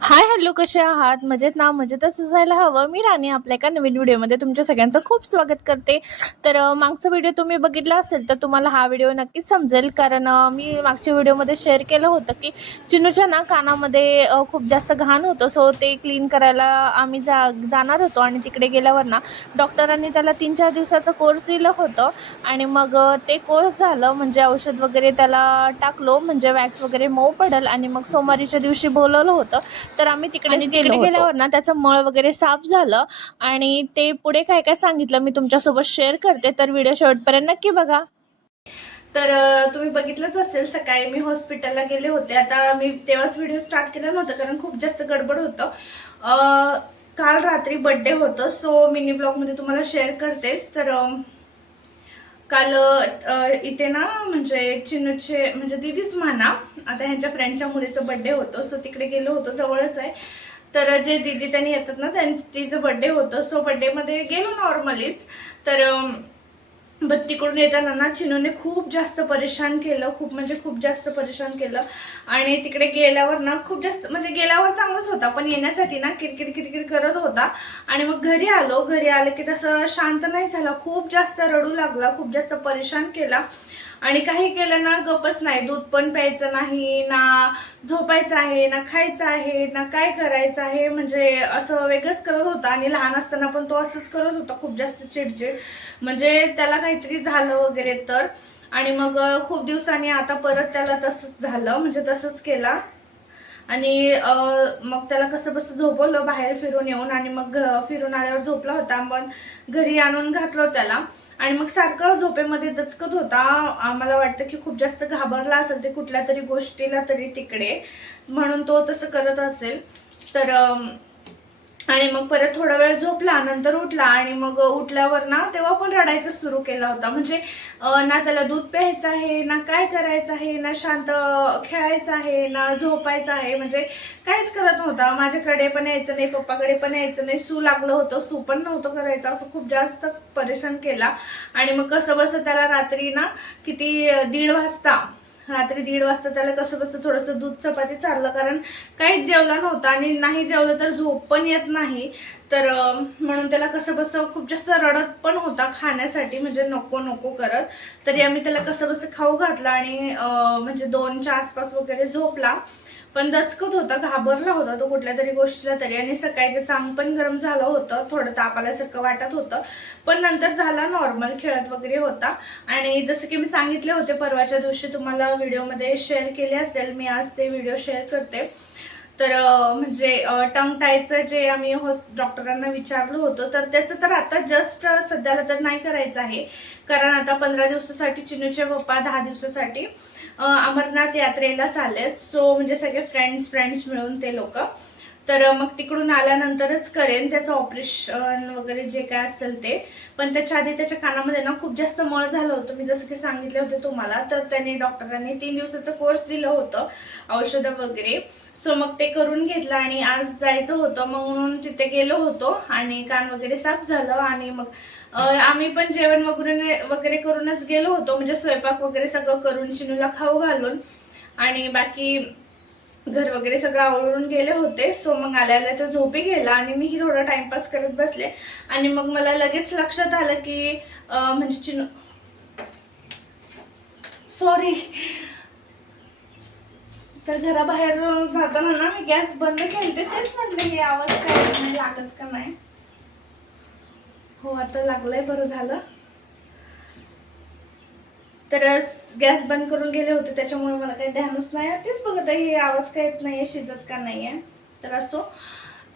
Hi hello, कसे आहात? मजेत ना? मजेतच असायला हवं. मी राणी आपल्या एका नवीन व्हिडिओमध्ये तुमच्या सगळ्यांचं खूप स्वागत करते. तर मागचा व्हिडिओ तुम्ही बघितला असेल तर तुम्हाला हा व्हिडिओ नक्कीच समजेल, कारण मी मागच्या व्हिडिओमध्ये शेअर केलं होतं की चिनूच्या ना कानामध्ये खूप जास्त घाण होतं. सो ते क्लीन करायला आम्ही जाणार होतो आणि तिकडे गेल्यावर ना डॉक्टरांनी त्याला 3-4 दिवसाचा कोर्स दिलं होतं आणि मग ते कोर्स झालं, म्हणजे औषध वगैरे त्याला टाकलो, म्हणजे वॅक्स वगैरे मऊ पडेल, आणि मग सोमवारीच्या दिवशी बोलवलं होतं. तर आम्ही तिकडेच गेलो होतो. गेल्यावर ना त्याचं मळ वगैरे साफ झालं आणि ते पुढे काय काय सांगितलं मी तुमच्यासोबत शेअर करते, तर व्हिडिओ शेवटपर्यंत नक्की बघा. तर तुम्ही बघितलंच असेल, सकाळी मी हॉस्पिटलला गेले होते. आता मी तेव्हाच व्हिडिओ स्टार्ट केला नव्हता कारण खूप जास्त गडबड होतं. काल रात्री बर्थडे होतं, सो मिनी ब्लॉगमध्ये तुम्हाला शेअर करतेच. तर काल इथे ना म्हणजे चिनूचे म्हणजे दीदीच म्हणा, आता ह्यांच्या फ्रेंडच्या मुलीचं बर्थडे होतं, सो तिकडे गेलो होतो, जवळच आहे. तर जे दीदी त्यांनी येतात ना, तिचं बर्थडे होतं, सो बर्थडेमध्ये गेलो नॉर्मलीच. तर बट तिकडून येताना ना चिनूने खूप जास्त परेशान केलं, खूप म्हणजे खूप जास्त परेशान केलं. आणि तिकडे गेल्यावर ना खूप जास्त म्हणजे गेल्यावर चांगलंच होता, पण येण्यासाठी ना किरकिर किरकिर करत होता. आणि मग घरी आले की तसं शांत नाही झाला, खूप जास्त रडू लागला, खूप जास्त परेशान केला. आणि काही केलं ना गपच नाही, दूध पण प्यायचं नाही ना, झोपायचं आहे ना, खायचं आहे ना, काय करायचं आहे, म्हणजे असं वेगळंच करत होता. आणि लहान असताना पण तो असंच करत होता, खूप जास्त चिडचिड, म्हणजे त्याला काहीतरी झालं वगैरे तर. आणि मग खूप दिवसांनी आता परत त्याला तसंच झालं, म्हणजे तसंच केला. आणि मग त्याला कसं बस झोपवलं बाहेर फिरून येऊन, आणि मग फिरून आल्यावर झोपला होता, मग घरी आणून घातलं त्याला. आणि मग सारखं झोपेमध्ये दचकत होता. आम्हाला वाटतं की खूप जास्त घाबरला असेल ते कुठल्या तरी गोष्टीला तरी तिकडे, म्हणून तो तसं करत असेल. तर आणि मग परत थोडा वेळ झोपला, नंतर उठला, आणि मग उठल्यावर ना तेव्हा पण रडायचं सुरू केला होता. म्हणजे ना त्याला दूध प्यायचं आहे ना, काय करायचं आहे ना, शांत खेळायचं आहे ना, झोपायचं आहे, म्हणजे काहीच करत नव्हता. माझ्याकडे पण यायचं नाही, पप्पाकडे पण यायचं नाही, सू लागलं होतं, सू पण नव्हतं करायचं, असं खूप जास्त परेशान केला. आणि मग कसं बसं त्याला रात्री ना किती 1:30 वाजता त्याला कसं बसं थोडंसं दूध चपाती चाललं, कारण काहीच जेवला नव्हता, आणि नाही जेवलं तर झोप पण येत नाही. तर म्हणून त्याला कसं बसं खूप जास्त रडत पण होता खाण्यासाठी, म्हणजे नको नको करत. तरी आम्ही त्याला कसं बसं खाऊ घातला, आणि म्हणजे 2च्या आसपास वगैरे झोपला. पण दचकत होता, घाबरला होता तो कुठल्या तरी गोष्टीला तरी. आणि सकाळी त्याचं अंग पण गरम झालं होतं, थोडं ताप आल्यासारखं वाटत होतं, पण नंतर झाला नॉर्मल, खेळत वगैरे होता. आणि जसं की मी सांगितले होते परवाच्या दिवशी तुम्हाला व्हिडिओमध्ये शेअर केले असेल, मी आज ते व्हिडिओ शेअर करते. तर म्हणजे टंग टायचं जे आम्ही डॉक्टरांना विचारलं होतं, तर त्याचं तर आता जस्ट सध्याला तर नाही करायचं आहे, कारण आता 15 दिवसासाठी चिनूचे पप्पा 10 दिवसासाठी अमरनाथ यात्रेला चाललेत. सो म्हणजे सगळे फ्रेंड्स मिळून ते लोक. तर मग तिकडून आल्यानंतरच करेन त्याचं ऑपरेशन वगैरे जे काय असेल ते. पण त्याच्या आधी त्याच्या कानामध्ये ना खूप जास्त मळ झालं होतं, मी जसं की सांगितले होते तुम्हाला. तर त्यांनी डॉक्टरांनी 3 दिवसाचं कोर्स दिलं होतं, औषधं वगैरे. सो मग ते करून घेतलं, आणि आज जायचं होतं म्हणून तिथे गेलो होतो, आणि कान वगैरे साफ झालं. आणि मग आम्ही पण जेवण वगैरे करूनच गेलो होतो, म्हणजे स्वयंपाक वगैरे सगळं करून चिनूला खाऊ घालून, आणि बाकी घर वगैरे सगळं आवरून गेले होते. सो मग आल्याला तो झोपी गेला, आणि मीही थोडा टाइमपास करत बसले. आणि मग मला लगेच लक्षात आलं की म्हणजे चिनू, सॉरी, तर घराबाहेर जाताना ना मी गॅस बंद केलते, तेच म्हटलं हे आवाज काय नाही लागत का नाही. हो, आता लागलंय, बरं झालं. तर गॅस बंद करून गेले होते, त्याच्यामुळे मला काही ध्यानच नाही. तेच बघत आहे हे आवाज काय येत नाहीये, शिजत का नाहीये. तर असो.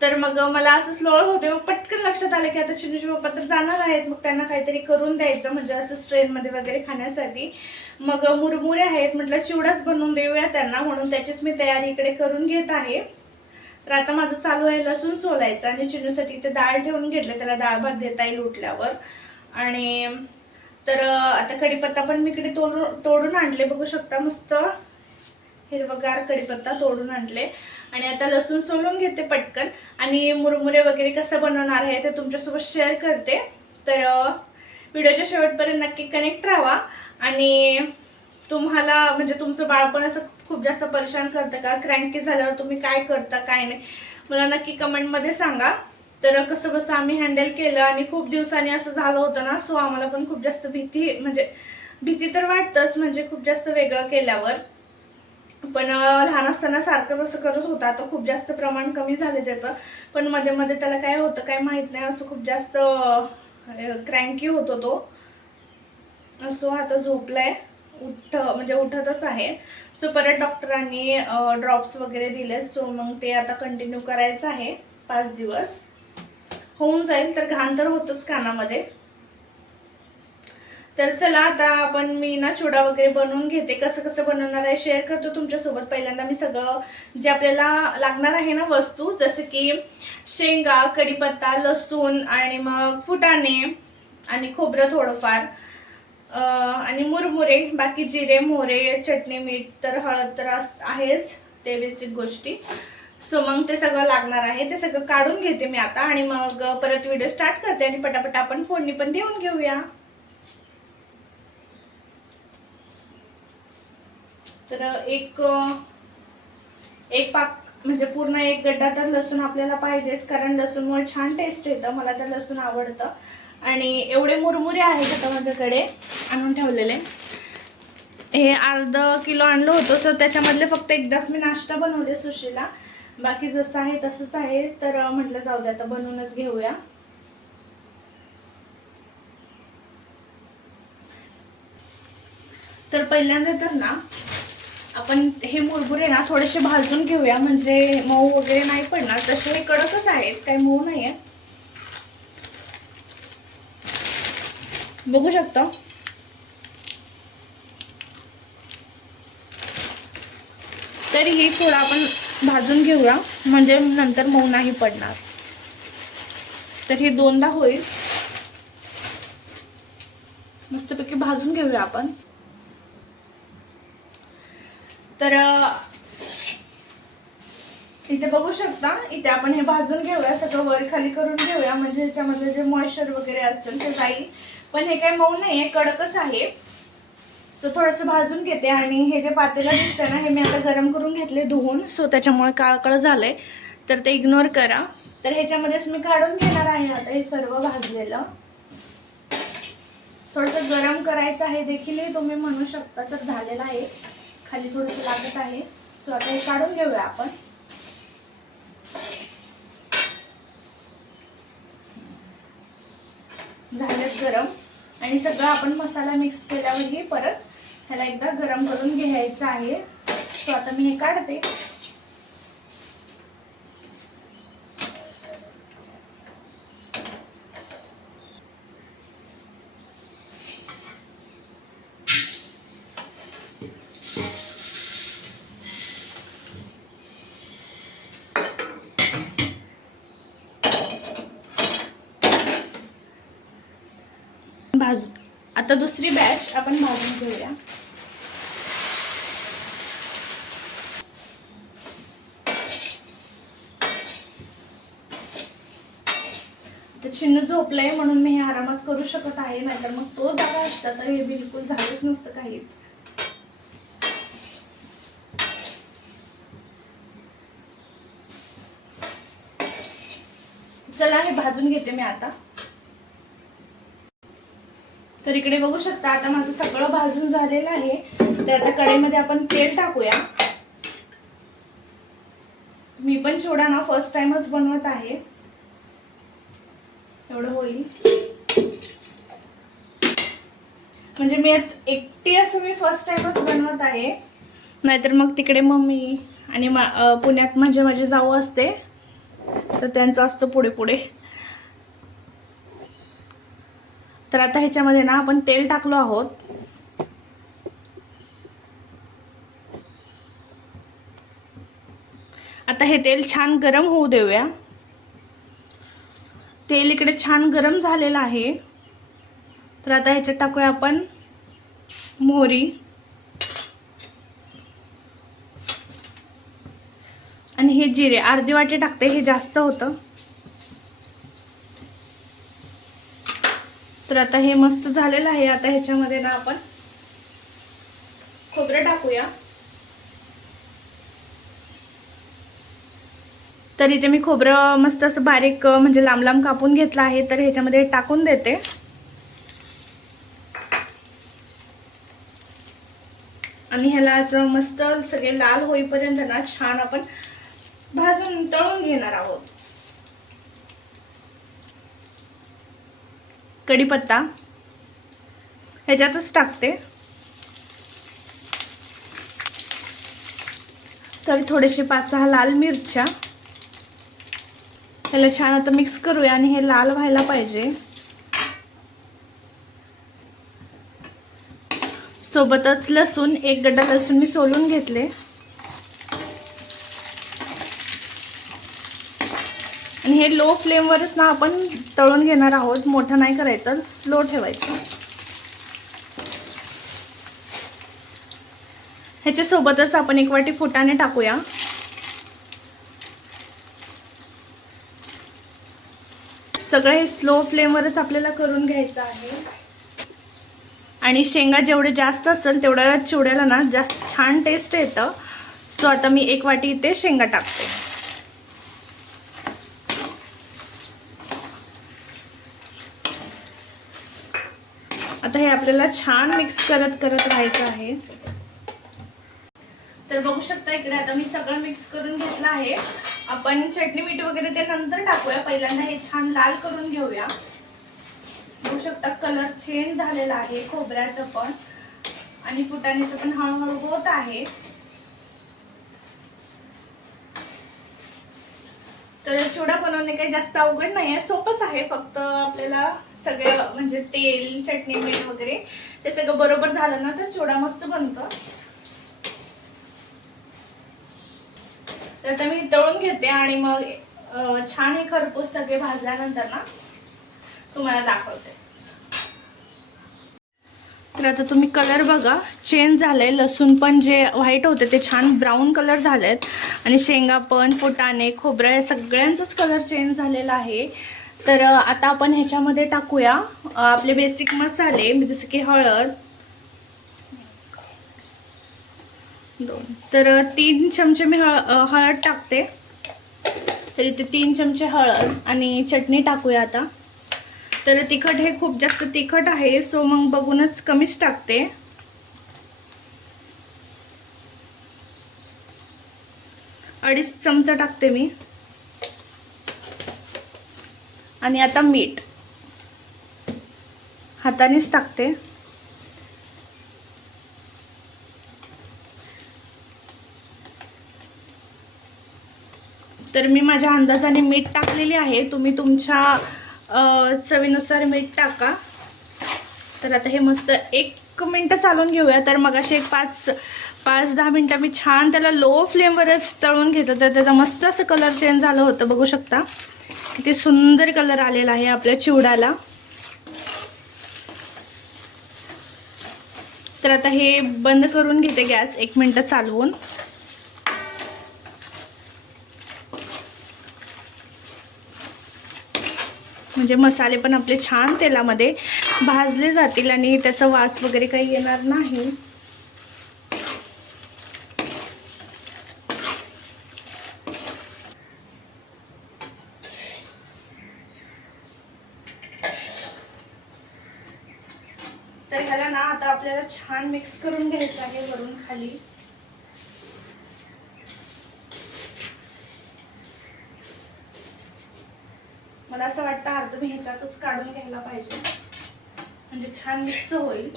तर मग मला असं स्लोळ होते, मग पटकन लक्षात आलं की आता चिनूचे पप्पा तर जाणार आहेत, मग त्यांना काहीतरी करून द्यायचं, म्हणजे असं ट्रेनमध्ये वगैरे खाण्यासाठी. मग मुरमुरे आहेत, म्हटलं चिवडाच बनवून देऊया त्यांना, म्हणून त्याचीच मी तयारी इकडे करून घेत आहे. तर आता माझं चालू आहे लसूण सोलायचं, आणि चिनूसाठी इथे डाळ ठेवून घेतले, त्याला डाळ भात देता येईल उठल्यावर. आणि तर आता कढीपत्ता पण मी इकडे तोडून आणले, बघू शकता, मस्त हिरवगार कढीपत्ता तोडून आणले. आणि आता लसूण सोलून घेते पटकन, आणि मुरमुरे वगैरे कसं बनवणार आहे ते तुमच्यासोबत शेअर करते. तर व्हिडिओच्या शेवटपर्यंत नक्की कनेक्ट राहा. आणि तुम्हाला म्हणजे तुमचं बाळपण असं खूप जास्त परेशान करतं का? क्रँकी झाल्यावर तुम्ही काय करता काय नाही मला नक्की कमेंटमध्ये सांगा. तर कसं बसं आम्ही हँडल केलं आणि खूप दिवसांनी असं झालं होतं ना, सो आम्हाला पण खूप जास्त भीती तर वाटतंच, म्हणजे खूप जास्त वेगळं केल्यावर. पण लहान असताना सारखंच असं करत होता. आता खूप जास्त प्रमाण कमी झाले त्याचं, पण मध्ये मध्ये त्याला काय होतं काय माहित नाही, असं खूप जास्त क्रँकी होतो तो. सो आता झोपलाय, म्हणजे उठतच आहे. सो परत डॉक्टरांनी ड्रॉप्स वगैरे दिले, सो मग ते आता कंटिन्यू करायचं आहे 5 दिवस. होऊन जाईल, तर घाण तर होतच कानामध्ये. तर चला आता मी ना चिवडा वगैरे बनवून घेते. कसं कसं बनवणार आहे शेअर करतो तुमच्यासोबत. पहिल्यांदा मी सगळं जे आपल्याला लागणार आहे ना वस्तू, जसं की शेंगा, कढीपत्ता, लसूण आणि मग फुटाणे आणि खोबरं थोडंफार, आणि मुरमुरे, बाकी जिरे, मोहरे, चटणी, मीठ, तर हळद तर आहेच, ते बेसिक गोष्टी. सो मग ते सगळं लागणार आहे, ते सगळं काढून घेते मी आता आणि मग परत व्हिडिओ स्टार्ट करते आणि पटापट आपण फोडणी पण देऊन घेऊया. तर एक पाक म्हणजे पूर्ण एक गड्डा तर लसूण आपल्याला पाहिजेच, कारण लसूणमुळे छान टेस्ट येतं. मला तर लसूण आवडतं. आणि एवढे मुरमुरे आहेत आता माझ्याकडे आणून ठेवलेले. हे अर्धा किलो आणलं होतं, सो त्याच्यामधले फक्त एकदाच मी नाश्ता बनवले सुशीला, बाकी जसं आहे तसंच आहे. तर म्हटलं जाऊ दे आता बनवूनच घेऊया. तर पहिल्यांदा तर ना आपण हे मुरमुरे ना थोडेसे भाजून घेऊया, म्हणजे मऊ वगैरे नाही पडणार. तसे हे कडकच आहेत, काही मऊ नाही आहे, बघू शकता. तर हे थोडं आपण भाजून घेऊया, म्हणजे नंतर मऊ नाही पडणार. तर हे दोनदा होईल, मस्तपैकी भाजून घेऊया आपण. तर इथे बघू शकता, इथे आपण हे भाजून घेऊया, सगळं वर खाली करून घेऊया, म्हणजे ह्याच्यामध्ये जे मॉइश्चर वगैरे असेल ते जाईल. पण हे काही मऊ नाही आहे, कडकच आहे. सो थोडंसं भाजून घेते. आणि हे जे पातेलं दिसतंय ना, हे मी आता गरम करून घेतले धुवून, सो त्याच्यामुळे काळकाळ झालंय, तर ते इग्नोर करा. तर ह्याच्यामध्येच मी काढून घेणार आहे आता हे सर्व भाजलेलं. थोडंसं गरम करायचं आहे देखील तुम्ही म्हणू शकता. तर झालेलं आहे, खाली थोडंसं लागत आहे. सो आता हे काढून घेऊया आपण. झालं गरम. आणि सगळं आपण मसाला मिक्स केल्यावरही परत ह्याला एकदा गरम करून घ्यायचं आहे. सो आता मी हे काढते. आता दुसरी बॅच आपण भाजून घेऊया. तर चिन्ह झोपलंय म्हणून मी हे आरामात करू शकत आहे, नाहीतर मग तो जागा असता तर हे बिलकुल झालंच नसतं काहीच. चला हे भाजून घेते मी आता. तर इकडे बघू शकता, आता माझं सगळं भाजून झालेलं आहे. तर आता कढईमध्ये आपण तेल टाकूया. मी पण चिवडा ना फर्स्ट टाइमच बनवत आहे, एवढं होईल. म्हणजे मी एकटी असं मी फर्स्ट टाइमच बनवत आहे, नाहीतर मग तिकडे मम्मी आणि पुण्यात म्हणजे माझी जाऊ असते, तर त्यांचं असतं पुढे पुढे. तर आता ह्याच्यामध्ये ना आपण तेल टाकलो आहोत. आता हे तेल छान गरम होऊ देऊया. तेल इकडे छान गरम झालेलं आहे. तर आता ह्याच्यात टाकूया आपण मोहरी आणि हे जिरे. अर्धी वाटी टाकते, हे जास्त होतं. तर आता हे मस्त झालेलं आहे. आता ह्याच्यामध्ये ना आपण खोबरं टाकूया. तर इथे मी खोबरं मस्त असं बारीक म्हणजे लांब लांब कापून घेतलं आहे, तर ह्याच्यामध्ये टाकून देते. आणि ह्याला आज मस्त सगळे लाल होईपर्यंत ना छान आपण भाजून तळून घेणार आहोत. कढीपत्ता ह्याच्यातच टाकते. तर थोडेसे 5-6 लाल मिरच्या. ह्याला छान आता मिक्स करूया आणि हे लाल व्हायला पाहिजे. सोबतच लसूण, 1 गड्डा लसूण मी सोलून घेतले. आणि हे लो फ्लेमवरच ना आपण तळून घेणार आहोत. मोठं नाही करायचं, स्लो ठेवायचं. ह्याच्या सोबतच आपण 1 वाटी फुटाणे टाकूया. सगळं हे स्लो फ्लेमवरच आपल्याला करून घ्यायचं आहे. आणि शेंगा जेवढे जास्त असेल तेवढं चिवड्याला ना जास्त छान टेस्ट येतं. सो आता मी 1 वाटी इथे शेंगा टाकते. आता हे आपल्याला छान मिक्स करत राहायचं आहे. तर बघू शकता इकडे आता मी सगळं मिक्स करून घेतलं आहे. आपण चटणी मीठ वगैरे ते नंतर टाकूया. पहिल्यांदा हे छान लाल करून घेऊया. बघू शकता कलर चेंज झालेला आहे खोबऱ्याचं पण आणि फुटाण्याचं पण हळूहळू होत आहे. तर चिवडा बनवणे काही जास्त अवघड नाही आहे, सोपंच आहे. फक्त आपल्याला सगळं म्हणजे तेल, चटणी, मीठ वगैरे ते सगळं बरोबर झालं ना तर चिवडा मस्त बनतो. तर आता मी तळून घेते आणि मग छान हे खरपूस सगळे भाजल्यानंतर ना तुम्हाला दाखवते. तर आता तुम्ही कलर बघा चेंज झालाय. लसूण पण जे व्हाईट होते ते छान ब्राऊन कलर झालेत आणि शेंगा पण, फुटाणे, खोबरं या सगळ्यांचाच कलर चेंज झालेला आहे. तर आता आपण ह्याच्यामध्ये टाकूया आपले बेसिक मसाले, जसे की हळद. तर 3 चमचे मी हळद टाकते. तर इथे 3 चमचे हळद आणि चटणी टाकूया आता. तर तिखट हे खूप जास्त तिखट आहे, सो मग बघूनच कमीच टाकते. अडीच चमचा टाकते मी. आणि आता मीठ हातानेच टाकते. तर मी माझ्या अंदाजाने मीठ टाकलेले आहे. तुम्ही तुमच्या चवीनुसार मीठ टाका. तर आता हे मस्त 1 मिनिट चालून घेऊया. तर मगाशी 5-10 मिनिटं मी छान त्याला लो फ्लेमवरच तळून घेतलं, तर त्याचा मस्त असं कलर चेंज झालं होतं. बघू शकता किती सुंदर कलर आलेला आहे आपल्या चिवड्याला. तर आता हे बंद करून घेते गॅस 1 मिनिट चालवून. म्हणजे मसाले पण आपले छान तेलामध्ये भाजले जातील आणि त्याचा वास वगैरे काही येणार नाही. तर ह्याला ना आता आपल्याला छान मिक्स करून घ्यायचं आहे वरून खाली. मला असं वाटतं अर्ध मी ह्याच्यातच काढून घ्यायला पाहिजे, म्हणजे छान मिक्स होईल.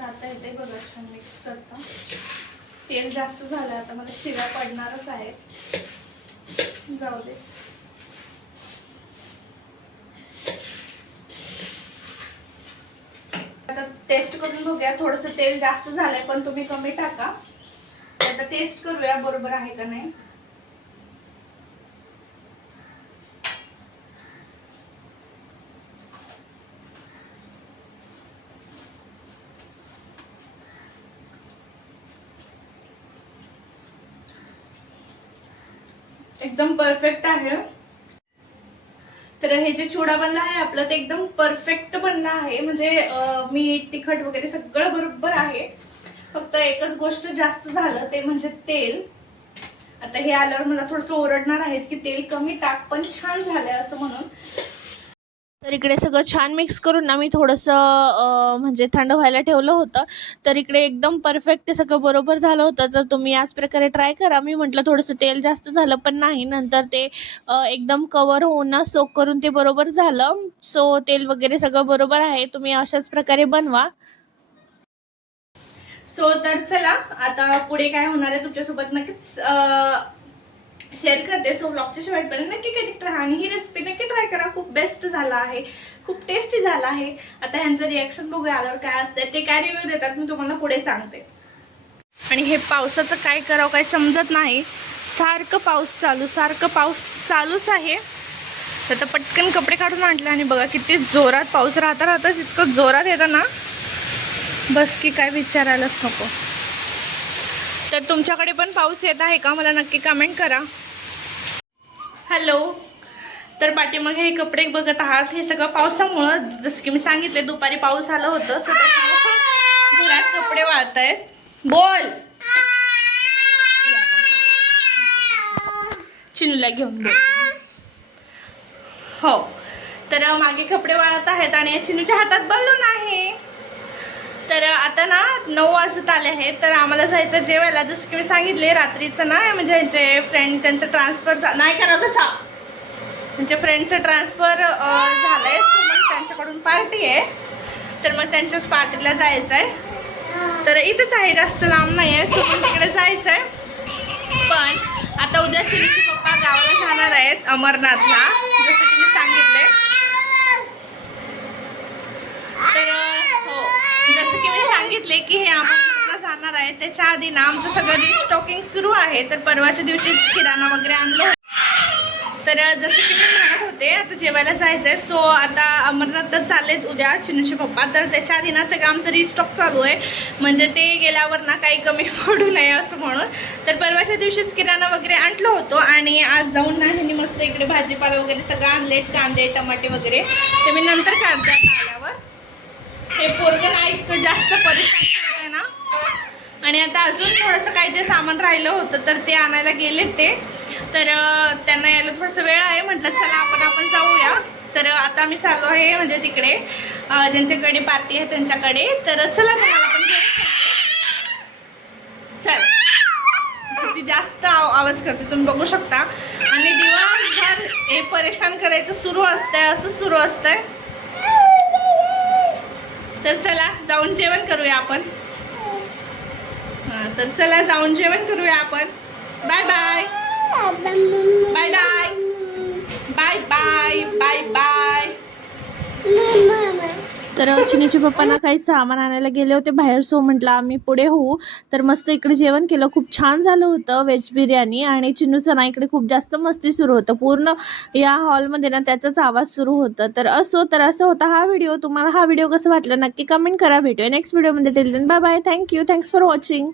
आता इथे बघा छान मिक्स करता. तेल जास्त झालं, आता मला शिरा पडणारच आहे. जाऊ दे. आता टेस्ट करून बघूया. थोडंसं तेल जास्त झालंय पण तुम्ही कमी टाका. आता टेस्ट करूया बरोबर आहे का नाही. एकदम परफेक्ट आहे. तर हे जे चिवडा बनला आहे आपलं ते एकदम परफेक्ट बनला आहे. म्हणजे मीठ तिखट वगैरे सगळं बरोबर आहे. फक्त एकच गोष्ट जास्त झालं ते म्हणजे तेल. आता हे आल्यावर मला थोडंसं ओरडणार आहेत की तेल कमी टाक, पण छान झालंय असं म्हणून. तर इकडे सगळं छान मिक्स करून ना मी थोडंसं म्हणजे थंड व्हायला ठेवलं होतं. तर इकडे एकदम परफेक्ट सगळं बरोबर झालं होतं. तर तुम्ही याच प्रकारे ट्राय करा. मी म्हटलं थोडंसं तेल जास्त झालं, पण नाही, नंतर ते एकदम कवर होऊन ना सोक करून ते बरोबर झालं. सो तेल वगैरे सगळं बरोबर आहे. तुम्ही अशाच प्रकारे बनवा. सो तर चला आता पुढे काय होणार आहे तुमच्यासोबत नक्कीच शेअर करते. सो ब्लॉगच्या शेवटपर्यंत नक्की कनेक्ट राहा आणि ही रेसिपी नक्की ट्राय करा. खूप बेस्ट झाला आहे, खूप टेस्टी झाला आहे. आता ह्यांचं रिॲक्शन बघूया आल्यावर काय असतंय, ते काय रिव्ह्यू देतात मी तुम्हाला पुढे सांगते. आणि हे पावसाचं काय करावं काय समजत नाही. सारखं पाऊस चालूच आहे. तर आता पटकन कपडे काढून आणले आणि बघा किती जोरात पाऊस राहताच इतकं जोरात येतं ना, बस की काय विचारायलाच नको. तर तुमच्याकडे पण पाऊस येत आहे का, मला नक्की कमेंट करा. हॅलो. तर पाठीमागे हे कपडे बघत आहात, हे सगळं पावसामुळं, जसं की मी सांगितले दुपारी पाऊस आलं होतं. सगळं घरात कपडे वाळत आहेत. बोल. चिनूला घेऊन बोल. हो. तर मागे कपडे वाळत आहेत आणि चिनूच्या हातात बलून आहे. तर आता ना 9 वाजत आले आहेत. तर आम्हाला जायचं जेवायला. जसं की मी सांगितले रात्रीचं ना, म्हणजे जे फ्रेंड त्यांचं ट्रान्सफर नाही करा तसा, म्हणजे फ्रेंडचं ट्रान्सफर झालंय. सो मग त्यांच्याकडून पार्टी आहे. तर मग त्यांच्याच पार्टीला जायचं आहे. तर इथंच आहे, जास्त लांब नाही आहे. सो मग तिकडे जायचं आहे. पण आता उद्या शिरीषचे पप्पा गावाला जाणार आहेत अमरनाथला, जसं की मी सांगितले. तर हो, जसं की मी सांगितले की हे अमरनाथला जाणार आहे, त्याच्या आधी ना आमचं सगळं रिस्टॉकिंग सुरू आहे. तर परवाच्या दिवशीच किराणा वगैरे आणलं. तर जसं की मी म्हणत होते आता जेवायला जायचं आहे. सो आता अमरनाथला चाललेत उद्या चिनूचे पप्पा. तर त्याच्या आधी ना सगळं आमचं रिस्टॉक चालू आहे, म्हणजे ते गेल्यावर ना काही कमी पडू नये असं म्हणून. तर परवाच्या दिवशीच किराणा वगैरे आणलं होतं आणि आज जाऊन ना ह्यांनी मस्त इकडे भाजीपाला वगैरे सगळं आणलेत, कांदे टमाटे वगैरे. ते मी नंतर काढते आता आल्यावर. हे पोरगं नाही जास्त परेशान आहे ना. आणि आता अजून थोडंसं काही जे सामान राहिलं होतं तर ते आणायला गेलेत ते. तर त्यांना यायला थोडंसं वेळ आहे. म्हटलं चला आपण जाऊया. तर आता आम्ही चालू आहे म्हणजे तिकडे ज्यांच्याकडे पार्टी आहे त्यांच्याकडे. तर चला तुम्हाला पण चल. ती जास्त आवाज करते तुम्ही बघू शकता. आणि दिवसभर हे परेशान करायचं सुरू असतंय, असं सुरू असतंय. तर चला जाऊन जेवण करूया आपण. हां, तर चला जाऊन जेवण करूया आपण. Bye bye bye bye bye bye bye bye. तर चिनूच्या पप्पांना काही सामान आणायला गेले होते बाहेर. सो म्हटलं आम्ही पुढे होऊ. तर मस्त इकडे जेवण केलं, खूप छान झालं होतं व्हेज बिर्याणी. आणि चिनूचं ना इकडे खूप जास्त मस्ती सुरू होतं. पूर्ण या हॉलमध्ये ना त्याचाच आवाज सुरू होता. तर असं होता हा व्हिडिओ. तुम्हाला हा व्हिडिओ कसा वाटला नक्की कमेंट करा. भेटूया नेक्स्ट व्हिडिओमध्ये. Till then bye bye. Thank you. Thanks for watching.